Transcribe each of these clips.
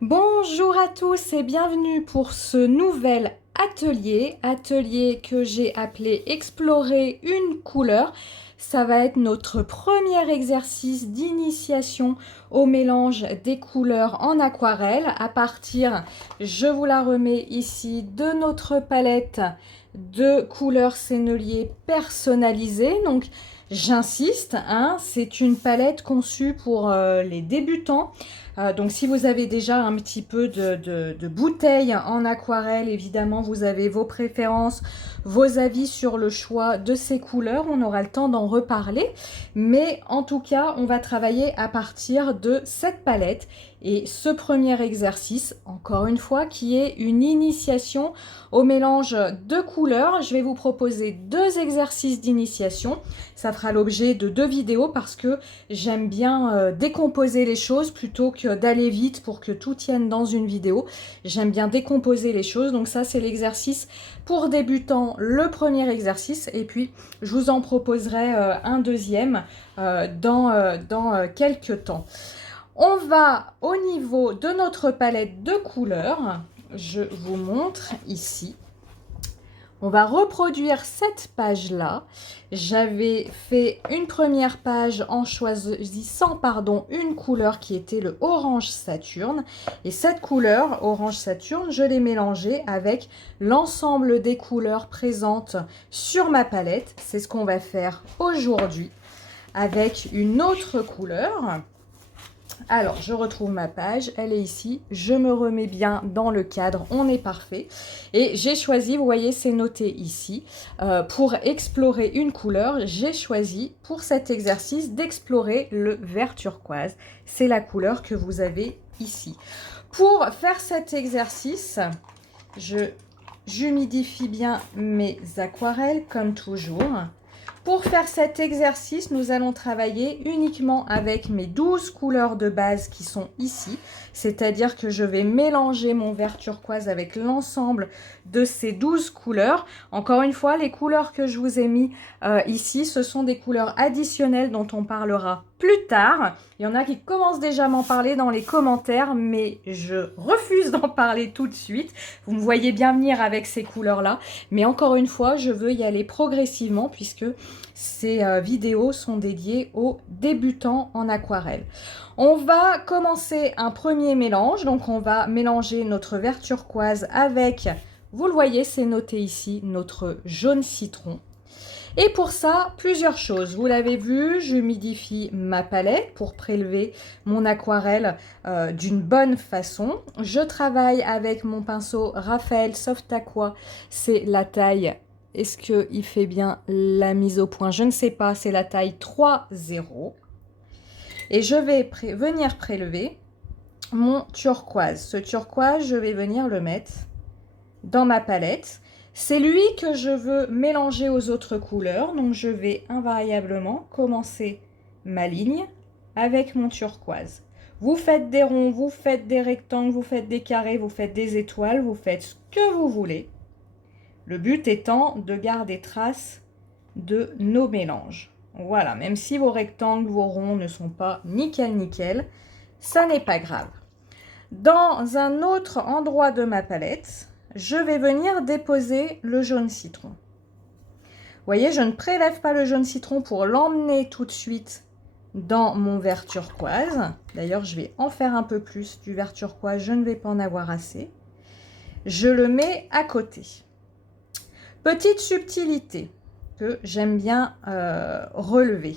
Bonjour à tous et bienvenue pour ce nouvel atelier que j'ai appelé Explorer une couleur. Ça va être notre premier exercice d'initiation au mélange des couleurs en aquarelle à partir, je vous la remets ici, de notre palette de couleurs sennelier personnalisées. Donc j'insiste, hein, c'est une palette conçue pour les débutants. Donc si vous avez déjà un petit peu de bouteilles en aquarelle, évidemment vous avez vos préférences, vos avis sur le choix de ces couleurs, on aura le temps d'en reparler. Mais en tout cas, on va travailler à partir de cette palette. Et ce premier exercice, encore une fois, qui est une initiation au mélange de couleurs. Je vais vous proposer deux exercices d'initiation. Ça fera l'objet de deux vidéos parce que j'aime bien décomposer les choses plutôt que d'aller vite pour que tout tienne dans une vidéo. J'aime bien décomposer les choses. Donc ça, c'est l'exercice pour débutants, le premier exercice. Et puis, je vous en proposerai un deuxième dans quelques temps. On va au niveau de notre palette de couleurs. Je vous montre ici. On va reproduire cette page-là. J'avais fait une première page en choisissant une couleur qui était le orange Saturne. Et cette couleur, orange Saturne, je l'ai mélangée avec l'ensemble des couleurs présentes sur ma palette. C'est ce qu'on va faire aujourd'hui avec une autre couleur. Alors, je retrouve ma page, elle est ici, je me remets bien dans le cadre, on est parfait. Et j'ai choisi, vous voyez, c'est noté ici, pour explorer une couleur, j'ai choisi pour cet exercice d'explorer le vert turquoise. C'est la couleur que vous avez ici. Pour faire cet exercice, j'humidifie bien mes aquarelles comme toujours. Pour faire cet exercice, nous allons travailler uniquement avec mes 12 couleurs de base qui sont ici. C'est-à-dire que je vais mélanger mon vert turquoise avec l'ensemble de ces 12 couleurs. Encore une fois, les couleurs que je vous ai mis ici, ce sont des couleurs additionnelles dont on parlera plus tard. Il y en a qui commencent déjà à m'en parler dans les commentaires, mais je refuse d'en parler tout de suite. Vous me voyez bien venir avec ces couleurs-là. Mais encore une fois, je veux y aller progressivement puisque ces vidéos sont dédiées aux débutants en aquarelle. On va commencer un premier mélange. Donc, on va mélanger notre vert turquoise avec, vous le voyez, c'est noté ici, notre jaune citron. Et pour ça, plusieurs choses. Vous l'avez vu, j'humidifie ma palette pour prélever mon aquarelle d'une bonne façon. Je travaille avec mon pinceau Raphaël Soft Aqua. C'est la taille, est-ce qu'il fait bien la mise au point? Je ne sais pas, c'est la taille 3,0. Et je vais venir prélever mon turquoise. Ce turquoise, je vais venir le mettre dans ma palette. C'est lui que je veux mélanger aux autres couleurs, donc je vais invariablement commencer ma ligne avec mon turquoise. Vous faites des ronds, vous faites des rectangles, vous faites des carrés, vous faites des étoiles, vous faites ce que vous voulez. Le but étant de garder trace de nos mélanges. Voilà, même si vos rectangles, vos ronds ne sont pas nickel, ça n'est pas grave. Dans un autre endroit de ma palette, je vais venir déposer le jaune citron. Vous voyez, je ne prélève pas le jaune citron pour l'emmener tout de suite dans mon vert turquoise. D'ailleurs, je vais en faire un peu plus du vert turquoise, je ne vais pas en avoir assez. Je le mets à côté. Petite subtilité que j'aime bien relever.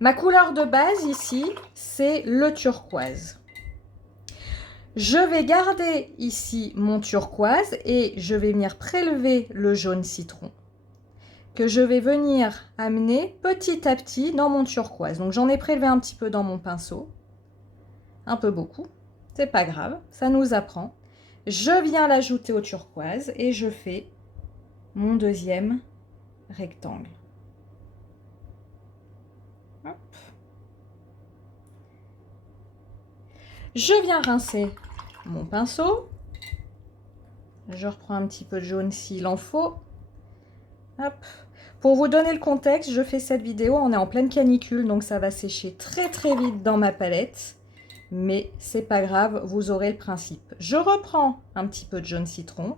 Ma couleur de base ici, c'est le turquoise. Je vais garder ici mon turquoise et je vais venir prélever le jaune citron que je vais venir amener petit à petit dans mon turquoise. Donc j'en ai prélevé un petit peu dans mon pinceau, un peu beaucoup, c'est pas grave, ça nous apprend. Je viens l'ajouter au turquoise et je fais mon deuxième rectangle. Hop. Je viens rincer mon pinceau. Je reprends un petit peu de jaune s'il en faut. Hop. Pour vous donner le contexte, je fais cette vidéo, on est en pleine canicule, donc ça va sécher très vite dans ma palette. mais c'est pas grave, vous aurez le principe. Je reprends un petit peu de jaune citron,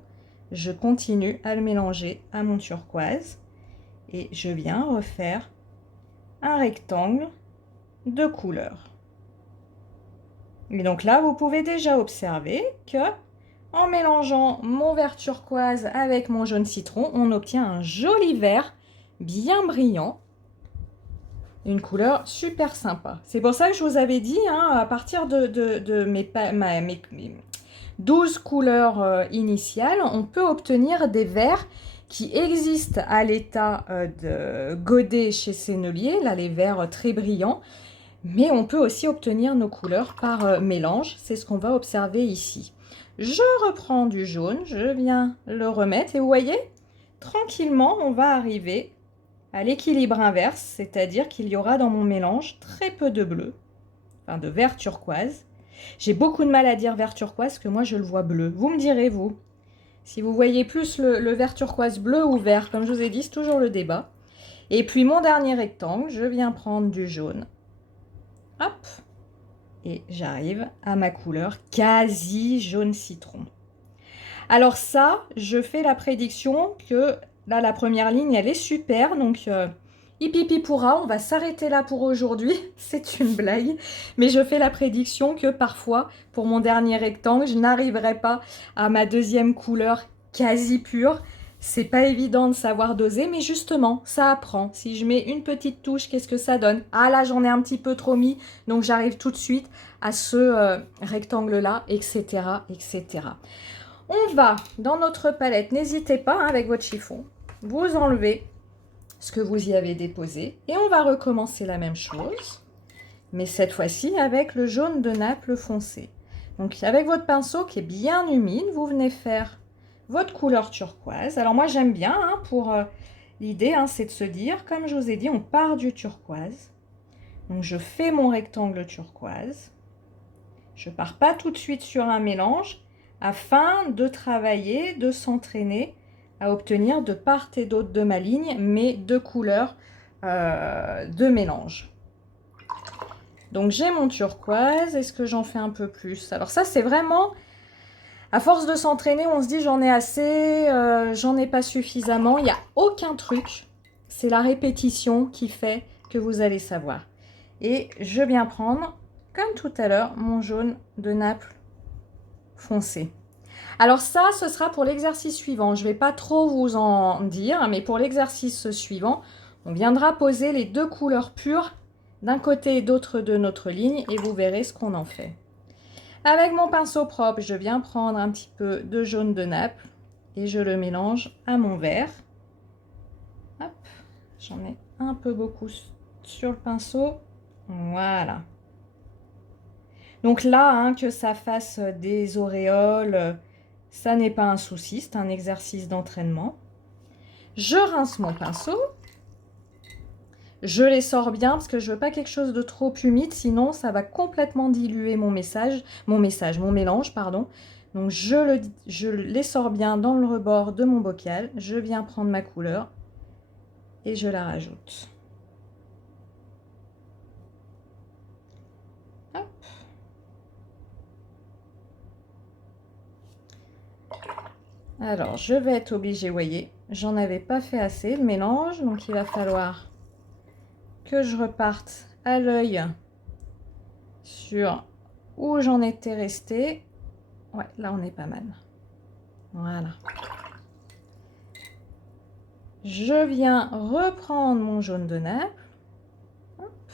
je continue à le mélanger à mon turquoise et je viens refaire un rectangle de couleur. Et donc là, vous pouvez déjà observer que en mélangeant mon vert turquoise avec mon jaune citron, on obtient un joli vert bien brillant. Une couleur super sympa. C'est pour ça que je vous avais dit, hein, à partir de mes 12 couleurs initiales, on peut obtenir des verts qui existent à l'état de godet chez Sennelier, là les verts très brillants, mais on peut aussi obtenir nos couleurs par mélange, c'est ce qu'on va observer ici. Je reprends du jaune, je viens le remettre et vous voyez, tranquillement on va arriver à l'équilibre inverse, c'est-à-dire qu'il y aura dans mon mélange très peu de bleu, enfin de vert turquoise. J'ai beaucoup de mal à dire vert turquoise, parce que moi je le vois bleu. Vous me direz, vous, si vous voyez plus le vert turquoise bleu ou vert, comme je vous ai dit, c'est toujours le débat. Et puis mon dernier rectangle, je viens prendre du jaune. Hop, et j'arrive à ma couleur quasi jaune citron. Alors ça, je fais la prédiction que là, la première ligne, elle est super. Donc, hipipi pourra, on va s'arrêter là pour aujourd'hui. C'est une blague. Mais je fais la prédiction que parfois, pour mon dernier rectangle, je n'arriverai pas à ma deuxième couleur quasi pure. C'est pas évident de savoir doser, mais justement, ça apprend. Si je mets une petite touche, qu'est-ce que ça donne? Ah là, j'en ai un petit peu trop mis, donc j'arrive tout de suite à ce rectangle-là, etc., etc. On va dans notre palette, n'hésitez pas hein, avec votre chiffon, vous enlevez ce que vous y avez déposé et on va recommencer la même chose, mais cette fois-ci avec le jaune de Naples foncé. Donc avec votre pinceau qui est bien humide, vous venez faire votre couleur turquoise. Alors moi j'aime bien, hein, pour l'idée hein, c'est de se dire, comme je vous ai dit, on part du turquoise. Donc je fais mon rectangle turquoise. Je ne pars pas tout de suite sur un mélange afin de travailler, de s'entraîner à obtenir de part et d'autre de ma ligne mes deux couleurs de mélange. Donc j'ai mon turquoise, est-ce que j'en fais un peu plus? Alors ça c'est vraiment, à force de s'entraîner, on se dit j'en ai assez, j'en ai pas suffisamment, il n'y a aucun truc, c'est la répétition qui fait que vous allez savoir. Et je viens prendre, comme tout à l'heure, mon jaune de Naples foncé. Alors ça, ce sera pour l'exercice suivant. Je ne vais pas trop vous en dire, mais pour l'exercice suivant, on viendra poser les deux couleurs pures d'un côté et d'autre de notre ligne et vous verrez ce qu'on en fait. Avec mon pinceau propre, je viens prendre un petit peu de jaune de Naples et je le mélange à mon vert. Hop, j'en ai un peu beaucoup sur le pinceau. Voilà. Donc là, hein, que ça fasse des auréoles, ça n'est pas un souci, c'est un exercice d'entraînement. Je rince mon pinceau. Je les sors bien parce que je veux pas quelque chose de trop humide, sinon ça va complètement diluer mon mélange, pardon. Donc je les sors bien dans le rebord de mon bocal. Je viens prendre ma couleur et je la rajoute. Hop. Alors, je vais être obligée, vous voyez, j'en avais pas fait assez le mélange, donc il va falloir que je reparte à l'œil sur où j'en étais restée. Ouais, là on est pas mal. Voilà. Je viens reprendre mon jaune de Naples. Hop.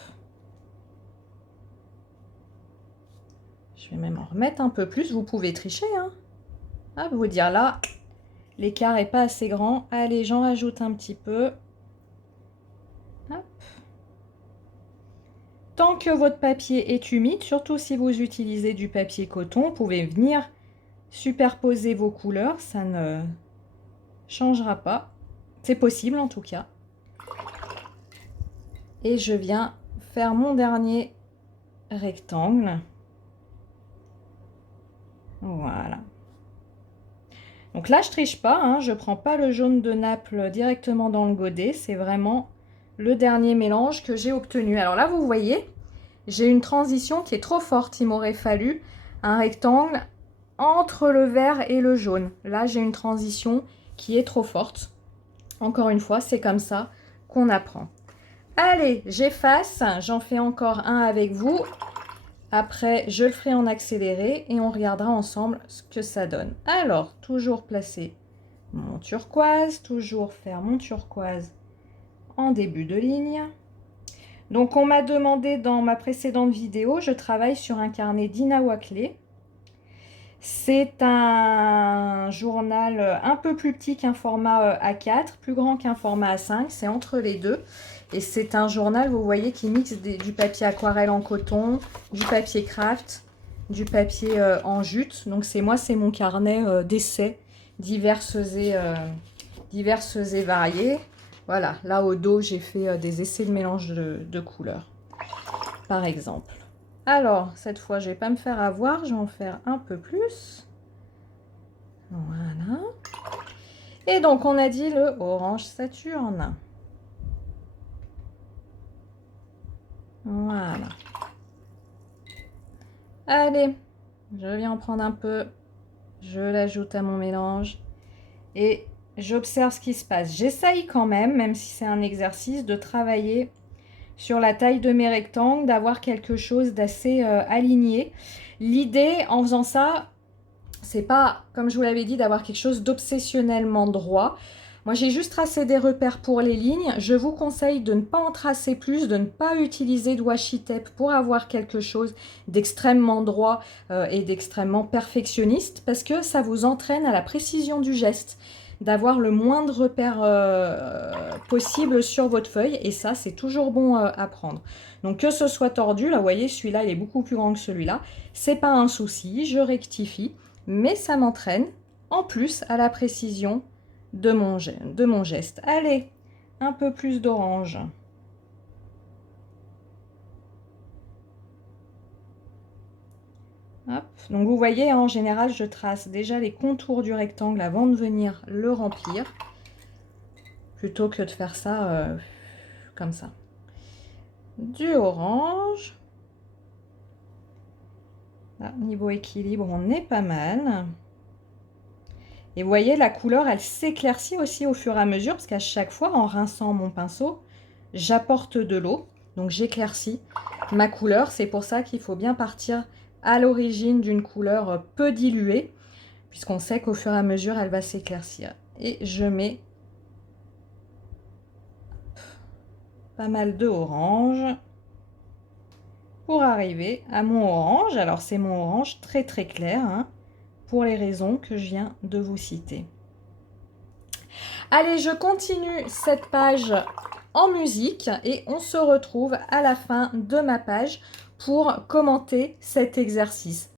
Je vais même en remettre un peu plus. Vous pouvez tricher, hein. Hop, vous dire là, l'écart n'est pas assez grand. Allez, j'en rajoute un petit peu. Hop. Tant que votre papier est humide, surtout si vous utilisez du papier coton, vous pouvez venir superposer vos couleurs, ça ne changera pas. C'est possible en tout cas. Et je viens faire mon dernier rectangle. Voilà. Donc là, je triche pas, hein, je ne prends pas le jaune de Naples directement dans le godet, c'est vraiment le dernier mélange que j'ai obtenu. Alors là, vous voyez, j'ai une transition qui est trop forte. Il m'aurait fallu un rectangle entre le vert et le jaune. Là, j'ai une transition qui est trop forte. Encore une fois, c'est comme ça qu'on apprend. Allez, j'efface. J'en fais encore un avec vous. Après, je le ferai en accéléré et on regardera ensemble ce que ça donne. Alors, toujours placer mon turquoise, toujours faire mon turquoise en début de ligne. Donc, on m'a demandé dans ma précédente vidéo, je travaille sur un carnet d'Ina Wackley. C'est un journal un peu plus petit qu'un format A4, plus grand qu'un format A5, c'est entre les deux. Et c'est un journal, vous voyez, qui mixe du papier aquarelle en coton, du papier craft, du papier en jute. Donc c'est mon carnet d'essais diverses et variées. Voilà, là au dos, j'ai fait des essais de mélange de couleurs, par exemple. Alors, cette fois, je ne vais pas me faire avoir, je vais en faire un peu plus. Voilà. Et donc, on a dit le orange Saturne. Voilà. Allez, je viens en prendre un peu. Je l'ajoute à mon mélange. Et j'observe ce qui se passe. J'essaye quand même si c'est un exercice, de travailler sur la taille de mes rectangles, d'avoir quelque chose d'assez aligné. L'idée, en faisant ça, c'est pas, comme je vous l'avais dit, d'avoir quelque chose d'obsessionnellement droit. Moi, j'ai juste tracé des repères pour les lignes. Je vous conseille de ne pas en tracer plus, de ne pas utiliser de washi tape pour avoir quelque chose d'extrêmement droit et d'extrêmement perfectionniste, parce que ça vous entraîne à la précision du geste, d'avoir le moindre repère possible sur votre feuille, et ça, c'est toujours bon à prendre. Donc, que ce soit tordu, là, vous voyez, celui-là, il est beaucoup plus grand que celui-là. C'est pas un souci, je rectifie. Mais ça m'entraîne en plus à la précision de mon geste. Allez, un peu plus d'orange. Hop. Donc vous voyez, en général, je trace déjà les contours du rectangle avant de venir le remplir, plutôt que de faire ça comme ça. Du orange. Là, niveau équilibre, on est pas mal. Et vous voyez, la couleur, elle s'éclaircit aussi au fur et à mesure, parce qu'à chaque fois, en rinçant mon pinceau, j'apporte de l'eau. Donc, j'éclaircis ma couleur. C'est pour ça qu'il faut bien partir à l'origine d'une couleur peu diluée, puisqu'on sait qu'au fur et à mesure, elle va s'éclaircir. Et je mets pas mal de orange pour arriver à mon orange. Alors, c'est mon orange très très clair, hein, pour les raisons que je viens de vous citer. Allez, je continue cette page en musique et on se retrouve à la fin de ma page pour commenter cet exercice.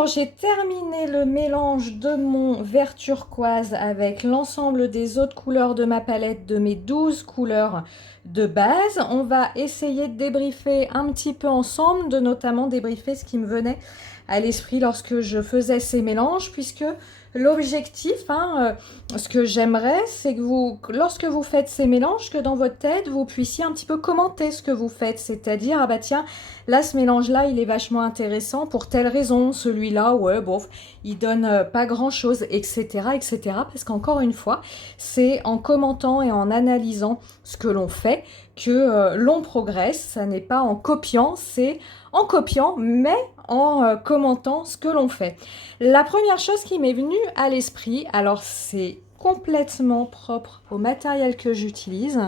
Alors, j'ai terminé le mélange de mon vert turquoise avec l'ensemble des autres couleurs de ma palette, de mes 12 couleurs de base. On va essayer de débriefer un petit peu ensemble, de notamment débriefer ce qui me venait à l'esprit lorsque je faisais ces mélanges, puisque l'objectif, ce que j'aimerais, c'est que lorsque vous faites ces mélanges, que dans votre tête, vous puissiez un petit peu commenter ce que vous faites, c'est-à-dire, ah bah tiens, là, ce mélange-là, il est vachement intéressant pour telle raison, celui-là, ouais, bof, il donne pas grand-chose, etc., etc., parce qu'encore une fois, c'est en commentant et en analysant ce que l'on fait que l'on progresse, ça n'est pas en copiant, c'est en copiant, mais en commentant ce que l'on fait. La première chose qui m'est venue à l'esprit, alors c'est complètement propre au matériel que j'utilise.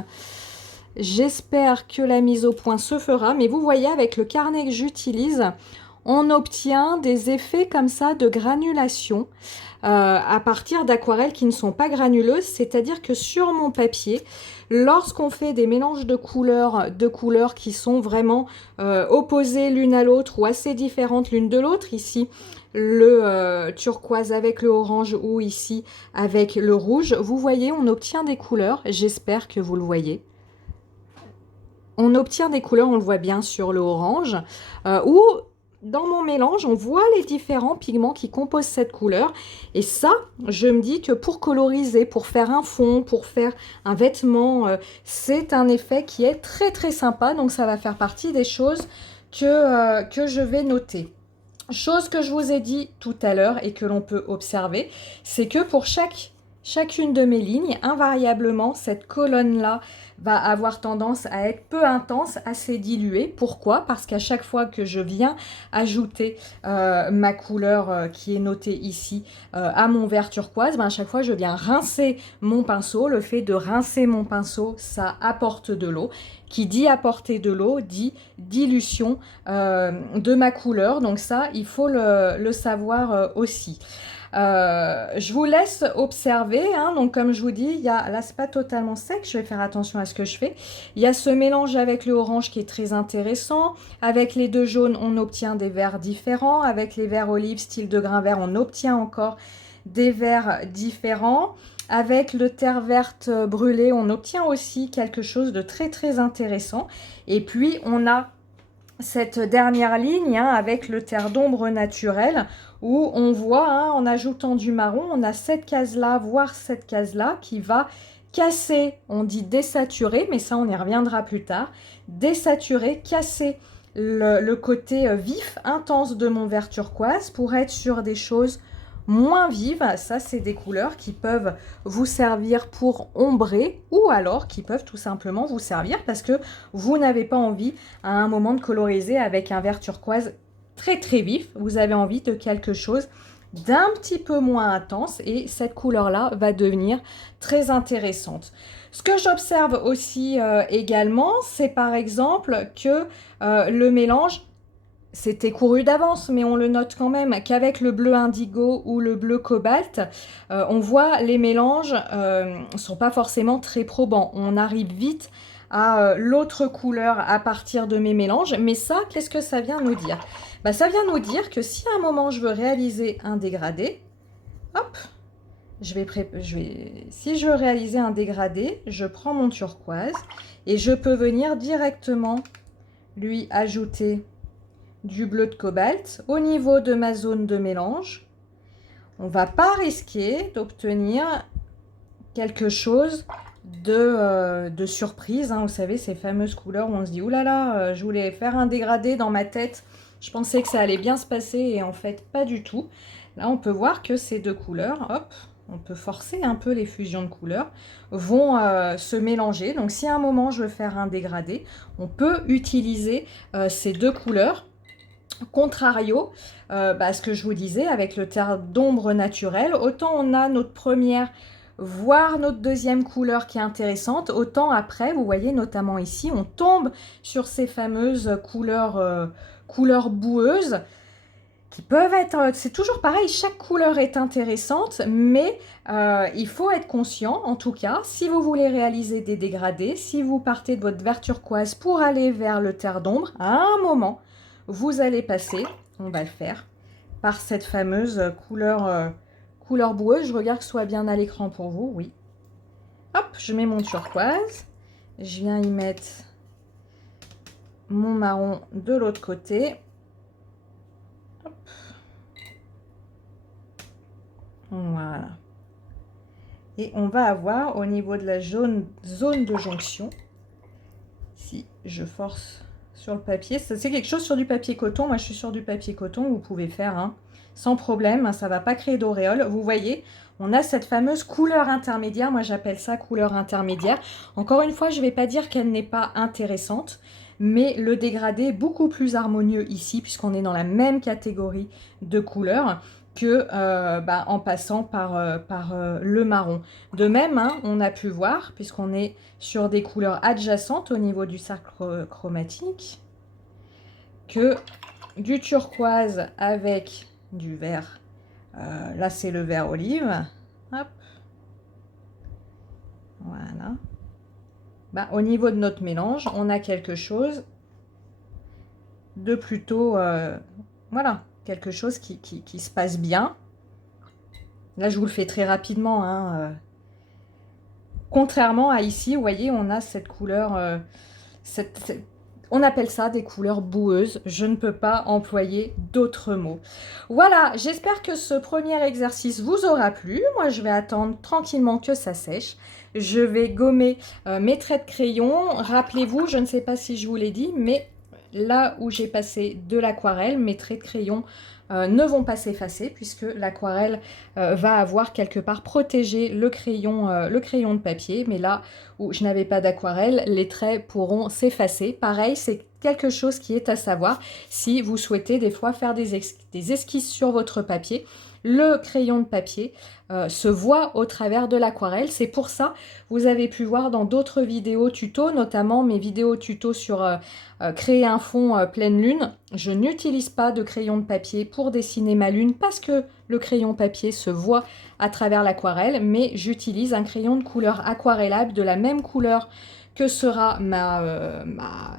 J'espère que la mise au point se fera, mais vous voyez avec le carnet que j'utilise, on obtient des effets comme ça de granulation à partir d'aquarelles qui ne sont pas granuleuses, c'est-à-dire que sur mon papier, lorsqu'on fait des mélanges de couleurs qui sont vraiment opposées l'une à l'autre ou assez différentes l'une de l'autre, ici le turquoise avec le orange ou ici avec le rouge, vous voyez, on obtient des couleurs, j'espère que vous le voyez. On obtient des couleurs, on le voit bien sur le orange, ou dans mon mélange, on voit les différents pigments qui composent cette couleur. Et ça, je me dis que pour coloriser, pour faire un fond, pour faire un vêtement, c'est un effet qui est très très sympa. Donc ça va faire partie des choses que je vais noter. Chose que je vous ai dit tout à l'heure et que l'on peut observer, c'est que pour chacune de mes lignes, invariablement, cette colonne-là va avoir tendance à être peu intense, assez diluée. Pourquoi? Parce qu'à chaque fois que je viens ajouter ma couleur qui est notée ici à mon vert turquoise, à chaque fois je viens rincer mon pinceau. Le fait de rincer mon pinceau, ça apporte de l'eau. Qui dit apporter de l'eau, dit dilution de ma couleur. Donc ça, il faut le savoir aussi. Je vous laisse observer, donc comme je vous dis, là c'est pas totalement sec, je vais faire attention à ce que je fais. Il y a ce mélange avec le orange qui est très intéressant, avec les deux jaunes on obtient des verts différents, avec les verts olives style de grain vert on obtient encore des verts différents. Avec le terre verte brûlée, on obtient aussi quelque chose de très très intéressant. Et puis on a cette dernière ligne avec le terre d'ombre naturel où on voit en ajoutant du marron, on a cette case-là, voire cette case-là qui va casser, on dit désaturer, mais ça on y reviendra plus tard, désaturer, casser le côté vif, intense de mon vert turquoise pour être sur des choses moins vives. Ça c'est des couleurs qui peuvent vous servir pour ombrer ou alors qui peuvent tout simplement vous servir parce que vous n'avez pas envie à un moment de coloriser avec un vert turquoise très très vif, vous avez envie de quelque chose d'un petit peu moins intense et cette couleur là va devenir très intéressante. Ce que j'observe aussi également, c'est par exemple que le mélange, c'était couru d'avance, mais on le note quand même qu'avec le bleu indigo ou le bleu cobalt, on voit les mélanges ne sont pas forcément très probants. On arrive vite à l'autre couleur à partir de mes mélanges. Mais ça, qu'est-ce que ça vient nous dire? Ça vient nous dire que si à un moment je veux réaliser un dégradé, hop, si je veux réaliser un dégradé, je prends mon turquoise et je peux venir directement lui ajouter du bleu de cobalt au niveau de ma zone de mélange. On va pas risquer d'obtenir quelque chose de surprise. Vous savez, ces fameuses couleurs où on se dit, oulala, je voulais faire un dégradé dans ma tête. Je pensais que ça allait bien se passer et en fait, pas du tout. Là, on peut voir que ces deux couleurs, hop, on peut forcer un peu les fusions de couleurs, vont se mélanger. Donc, si à un moment, je veux faire un dégradé, on peut utiliser ces deux couleurs. Contrario, ce que je vous disais, avec le terre d'ombre naturel, autant on a notre première, voire notre deuxième couleur qui est intéressante, autant après, vous voyez notamment ici, on tombe sur ces fameuses couleurs boueuses, qui peuvent être, c'est toujours pareil, chaque couleur est intéressante, mais il faut être conscient, en tout cas, si vous voulez réaliser des dégradés, si vous partez de votre vert turquoise pour aller vers le terre d'ombre, à un moment, vous allez passer, on va le faire, par cette fameuse couleur boueuse. Je regarde que ce soit bien à l'écran pour vous, oui. Hop, je mets mon turquoise. Je viens y mettre mon marron de l'autre côté. Hop. Voilà. Et on va avoir au niveau de la zone de jonction, si je force sur le papier, ça c'est quelque chose sur du papier coton. Moi je suis sur du papier coton, vous pouvez faire hein, sans problème, hein, ça va pas créer d'auréole. Vous voyez, on a cette fameuse couleur intermédiaire, moi j'appelle ça couleur intermédiaire. Encore une fois, je vais pas dire qu'elle n'est pas intéressante, mais le dégradé est beaucoup plus harmonieux ici, puisqu'on est dans la même catégorie de couleurs que en passant par le marron. De même, hein, on a pu voir, puisqu'on est sur des couleurs adjacentes au niveau du cercle chromatique, que du turquoise avec du vert, là c'est le vert olive, hop, voilà. Au niveau de notre mélange, on a quelque chose de plutôt, voilà, quelque chose qui se passe bien. Là, je vous le fais très rapidement. Hein, contrairement à ici, vous voyez, on a cette couleur, on appelle ça des couleurs boueuses. Je ne peux pas employer d'autres mots. Voilà, j'espère que ce premier exercice vous aura plu. Moi, je vais attendre tranquillement que ça sèche. Je vais gommer mes traits de crayon. Rappelez-vous, je ne sais pas si je vous l'ai dit, mais là où j'ai passé de l'aquarelle, mes traits de crayon ne vont pas s'effacer puisque l'aquarelle va avoir quelque part protégé le crayon de papier. Mais là où je n'avais pas d'aquarelle, les traits pourront s'effacer. Pareil, c'est quelque chose qui est à savoir si vous souhaitez des fois faire des esquisses sur votre papier. Le crayon de papier se voit au travers de l'aquarelle. C'est pour ça, vous avez pu voir dans d'autres vidéos tuto, notamment mes vidéos tuto sur créer un fond pleine lune. Je n'utilise pas de crayon de papier pour dessiner ma lune parce que le crayon papier se voit à travers l'aquarelle, mais j'utilise un crayon de couleur aquarellable de la même couleur que sera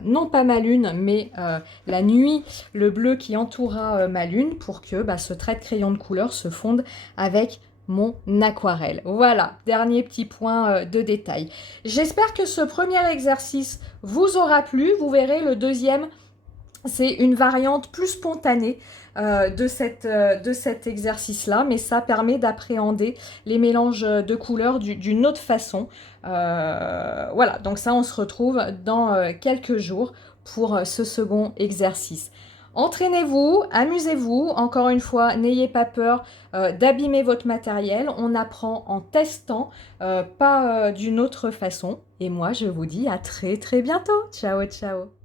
non pas ma lune, mais la nuit, le bleu qui entourera ma lune pour que ce trait de crayon de couleur se fonde avec mon aquarelle. Voilà, dernier petit point de détail. J'espère que ce premier exercice vous aura plu. Vous verrez, le deuxième, c'est une variante plus spontanée de cet exercice-là, mais ça permet d'appréhender les mélanges de couleurs d'une autre façon. Voilà, donc ça, on se retrouve dans quelques jours pour ce second exercice. Entraînez-vous, amusez-vous. Encore une fois, n'ayez pas peur d'abîmer votre matériel. On apprend en testant, pas d'une autre façon. Et moi, je vous dis à très très bientôt. Ciao, ciao.